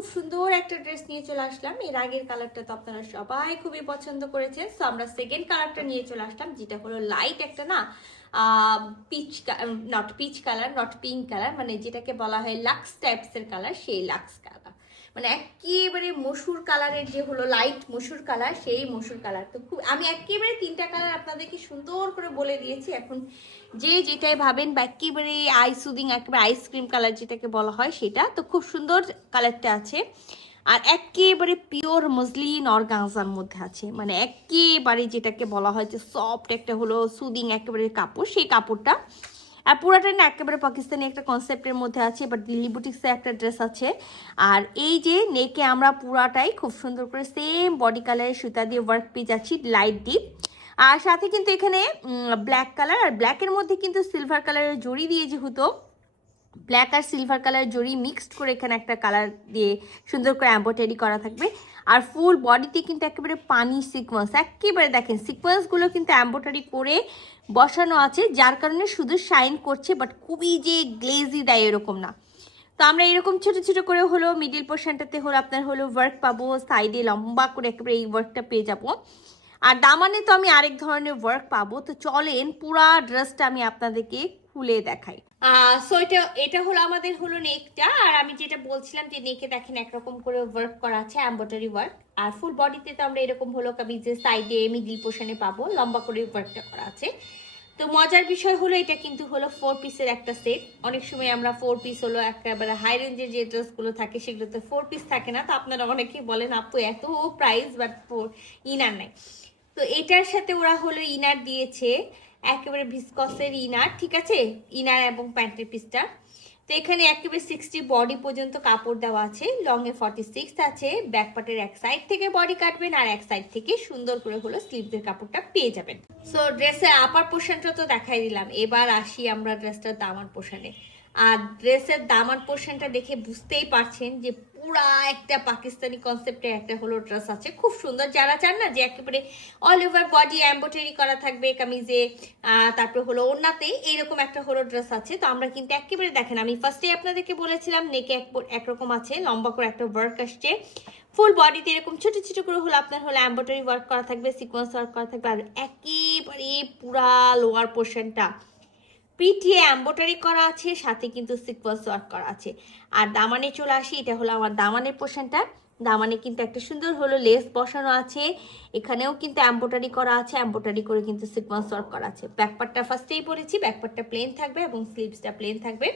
খুব সুন্দর একটা ড্রেস নিয়ে চলে আসলাম। এর আগের কালারটা তো আপনারা সবাই খুবই পছন্দ করেছেন। সো আমরা সেকেন্ড কালারটা নিয়ে চলে আসলাম, যেটা হলো লাইট একটা না peach not peach colour not pink colour মানে যেটাকে বলা হয় লাক্স টাইপসের কালার সেই লাক্স কালার মানে একেবারে মসুর কালারের যে হলো লাইট মসুর কালার সেই মসুর কালার তো খুব, আমি একেবারে তিনটা কালার আপনাদেরকে সুন্দর করে বলে দিয়েছি। এখন যে যেটাই ভাবেন বা একেবারে আই সুদিং একেবারে আইসক্রিম কালার যেটাকে বলা হয় সেটা, তো খুব সুন্দর কালারটা আছে। আর একেবারে পিওর মজলিন অর্গানজার মধ্যে আছে। মানে একেবারে যেটাকে বলা হয় যে সফট একটা হলো সুদিং একেবারে কাপড়, সেই কাপড়টা আর পুরাটা না একেবারে পাকিস্তানি একটা কনসেপ্টের মধ্যে আছে বাট দিল্লি বুটিক্সে একটা ড্রেস আছে। আর এই যে নেকে আমরা পুরাটাই খুব সুন্দর করে সেম বডি কালারের সুতা দিয়ে ওয়ার্ক পেয়ে যাচ্ছি লাইট ডিপ আর সাথে কিন্তু এখানে ব্ল্যাক কালার আর ব্ল্যাকের মধ্যে কিন্তু সিলভার কালারের জড়ি দিয়ে যেহেতু ব্ল্যাক আর সিলভার কালার জড়ি মিক্সড করে এখানে একটা কালার দিয়ে সুন্দর করে এম্ব্রয়ডারি করা থাকবে। আর ফুল বডিতে কিন্তু একেবারে পানি সিকোয়েন্স একেবারে দেখেন সিকোয়েন্সগুলো কিন্তু এম্ব্রয়ডারি করে বসানো আছে, যার কারণে শুধু শাইন করছে বাট খুবই যে গ্লেজি দেয় এরকম না। তো আমরা এরকম ছোট ছোট করে হলো মিডিল পোর্শনটাতে হলো আপনার হলো ওয়ার্ক পাবো সাইডে লম্বা করে একেবারে এই ওয়ার্কটা পেয়ে যাব। আর দামানে তো আমি আরেক ধরনের ওয়ার্ক পাবো। তো চলেন পুরা ড্রেসটা আমি আপনাদেরকে খুলে দেখাই। সো এটা এটা হলো, আমাদের হলো নেকটা আর আমি যেটা বলছিলাম যে নেকে দেখেন একরকম করে ওয়ার্ক করা আছে এম্ব্রয়ডারি ওয়ার্ক আর ফুল বডিতে তো আমরা এরকম হলো কামিজের সাইডে মিডিল পোর্শনে পাবো, লম্বা করে ওয়ার্কটা করা আছে। তো মজার বিষয় হলো, এটা কিন্তু হলো ফোর পিসের একটা সেট অনেক সময় আমরা ফোর পিস হলো একেবারে হাই রেঞ্জের যে ড্রেসগুলো থাকে, সেগুলোতে ফোর পিস থাকে না, তো আপনারা অনেকেই বলেন, আপু, এত প্রাইস বাট ফোর ইনার নাই। তো এটার সাথে ওরা হলো ইনার দিয়েছে। একেবারে ভিসকসের ইনার ঠিক আছে? ইনার এবং প্যান্টের পিসটা তো এখানে একেবারে সিক্সটি বডি পর্যন্ত কাপড় দেওয়া আছে। লংয়ে ফর্টি সিক্স আছে। ব্যাক পার্টের এক সাইড থেকে বডি কাটবেন আর এক সাইড থেকে সুন্দর করে হলো স্লিভসের কাপড়টা পেয়ে যাবেন। সো ড্রেসের আপার পোর্শনটা তো দেখাই দিলাম। এবার আসি আমরা ড্রেসটার দামার পোর্শনে আর ড্রেসের দামার পোর্শনটা দেখে বুঝতেই পারছেন যে পুরা একটা পাকিস্তানি কনসেপ্টের একটা হলো ড্রেস আছে। খুব সুন্দর। যারা চান না যে একেবারে অল ওভার বডি এম্ব্রয়ডারি করা থাকবে, কামিজে তারপর হলো ওনাতে এইরকম একটা হলো ড্রেস আছে। তো আমরা কিন্তু একেবারে দেখেন, আমি ফার্স্টে আপনাদেরকে বলেছিলাম নেকে এক একরকম আছে, লম্বা করে একটা ওয়ার্ক আসছে। ফুল বডিতে এরকম ছোট ছোট করে হলো আপনার হলো এম্ব্রয়ডারি ওয়ার্ক করা থাকবে সিকোয়েন্স ওয়ার্ক করা থাকবে, আর একেবারে পুরা লোয়ার পোর্শনটা পিটিয়ে এম্ব্রয়ডারি করা আছে, সাথে কিন্তু সিকোয়েন্স ওয়ার্ক করা আছে। আর দামানে চলে আসি, এটা হলো আমার দামানের পোর্শনটা দামানে কিন্তু একটা সুন্দর হলো লেস বসানো আছে। এখানেও কিন্তু এম্ব্রয়ডারি করা আছে এম্ব্রয়ডারি করে কিন্তু সিকোয়েন্স ওয়ার্ক করা আছে। ব্যাকপার্টটা ফার্স্টেই বলেছি ব্যাকপারটা প্লেন থাকবে এবং স্লিভসটা প্লেন থাকবে।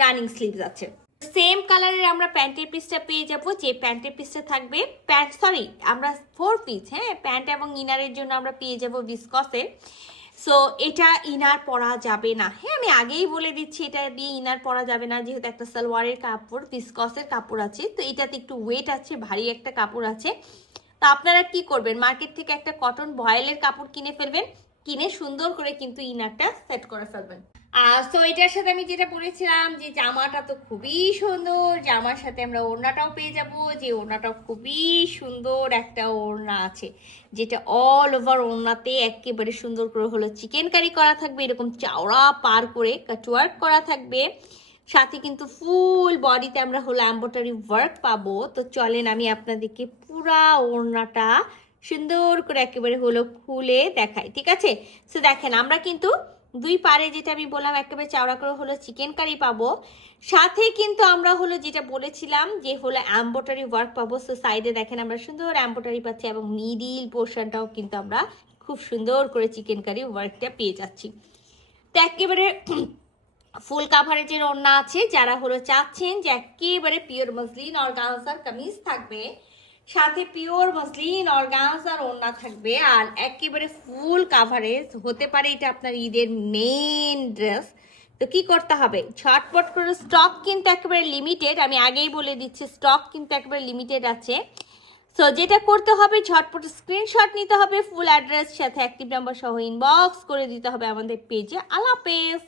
রানিং স্লিভস আছে। সেম কালারের আমরা প্যান্টের পিসটা পেয়ে যাব, যে প্যান্টের পিসটা থাকবে প্যান্ট সরি আমরা ফোর পিস হ্যাঁ প্যান্ট এবং ইনারের জন্য আমরা পেয়ে যাব বিসকসের সো এটা ইনার পরা যাবে না। হ্যাঁ আমি আগেই বলে দিচ্ছি, এটা দিয়ে ইনার পরা যাবে না, যেহেতু একটা সালোয়ারের কাপড় ভিসকসের কাপড় আছে, তো এটাতে একটু ওয়েট আছে, ভারী একটা কাপড় আছে। তো আপনারা কি করবেন? মার্কেট থেকে একটা কটন ভয়েলের কাপড় কিনে ফেলবেন কিনে সুন্দর করে কিন্তু ইনারটা সেট করে ফেলবেন। আর তো এটার সাথে আমি যেটা বলেছিলাম যে জামাটা তো খুবই সুন্দর, জামার সাথে আমরা ওড়নাটাও পেয়ে যাব, যে ওড়নাটাও খুবই সুন্দর একটা ওড়না আছে, যেটা অল ওভার ওড়নাতে একেবারে সুন্দর করে হলো চিকেন কারি করা থাকবে, এরকম চাওড়া পার করে কাটওয়ার্ক করা থাকবে। সাথে কিন্তু ফুল বডিতে আমরা হলো এম্ব্রয়ডারি ওয়ার্ক পাবো। তো চলেন আমি আপনাদেরকে পুরা ওড়নাটা সুন্দর করে একেবারে হলো খুলে দেখাই, ঠিক আছে? সো দেখেন, আমরা কিন্তু দুই পারে যেটা আমি বললাম, একেবারে চাওড়া করে হলো চিকেন কারি পাবো। সাথে কিন্তু আমরা হলো যেটা বলেছিলাম যে হলো অ্যাম্বোটারি ওয়ার্ক পাবো। সো সাইডে দেখেন, আমরা সুন্দর অ্যাম্বোটারি পাচ্ছি এবং মিডিল পোর্শনটাও কিন্তু আমরা খুব সুন্দর করে চিকেন কারি ওয়ার্কটা পেয়ে যাচ্ছি। তো একেবারে ফুল কাভারেজের ওড়না আছে। যারা হলো চাচ্ছেন যে একেবারে পিওর মসলিন অর্গানজার কামিজ থাকবে সাথে পিওর মসলিন অর্গানজার ওড়না থাকবে আর একেবারে ফুল কাভারেজ হতে পারে এটা আপনার ঈদের মেন ড্রেস তো কি করতে হবে? ঝটপট করে স্টক কিন্তু একেবারে লিমিটেড আমি আগেই বলে দিচ্ছি স্টক কিন্তু একেবারে লিমিটেড আছে। সো যেটা করতে হবে, ঝটপট স্ক্রিনশট নিতে হবে ফুল অ্যাড্রেস সাথে অ্যাক্টিভ নাম্বার সহ ইনবক্স করে দিতে হবে আমাদের পেজে আলাপেস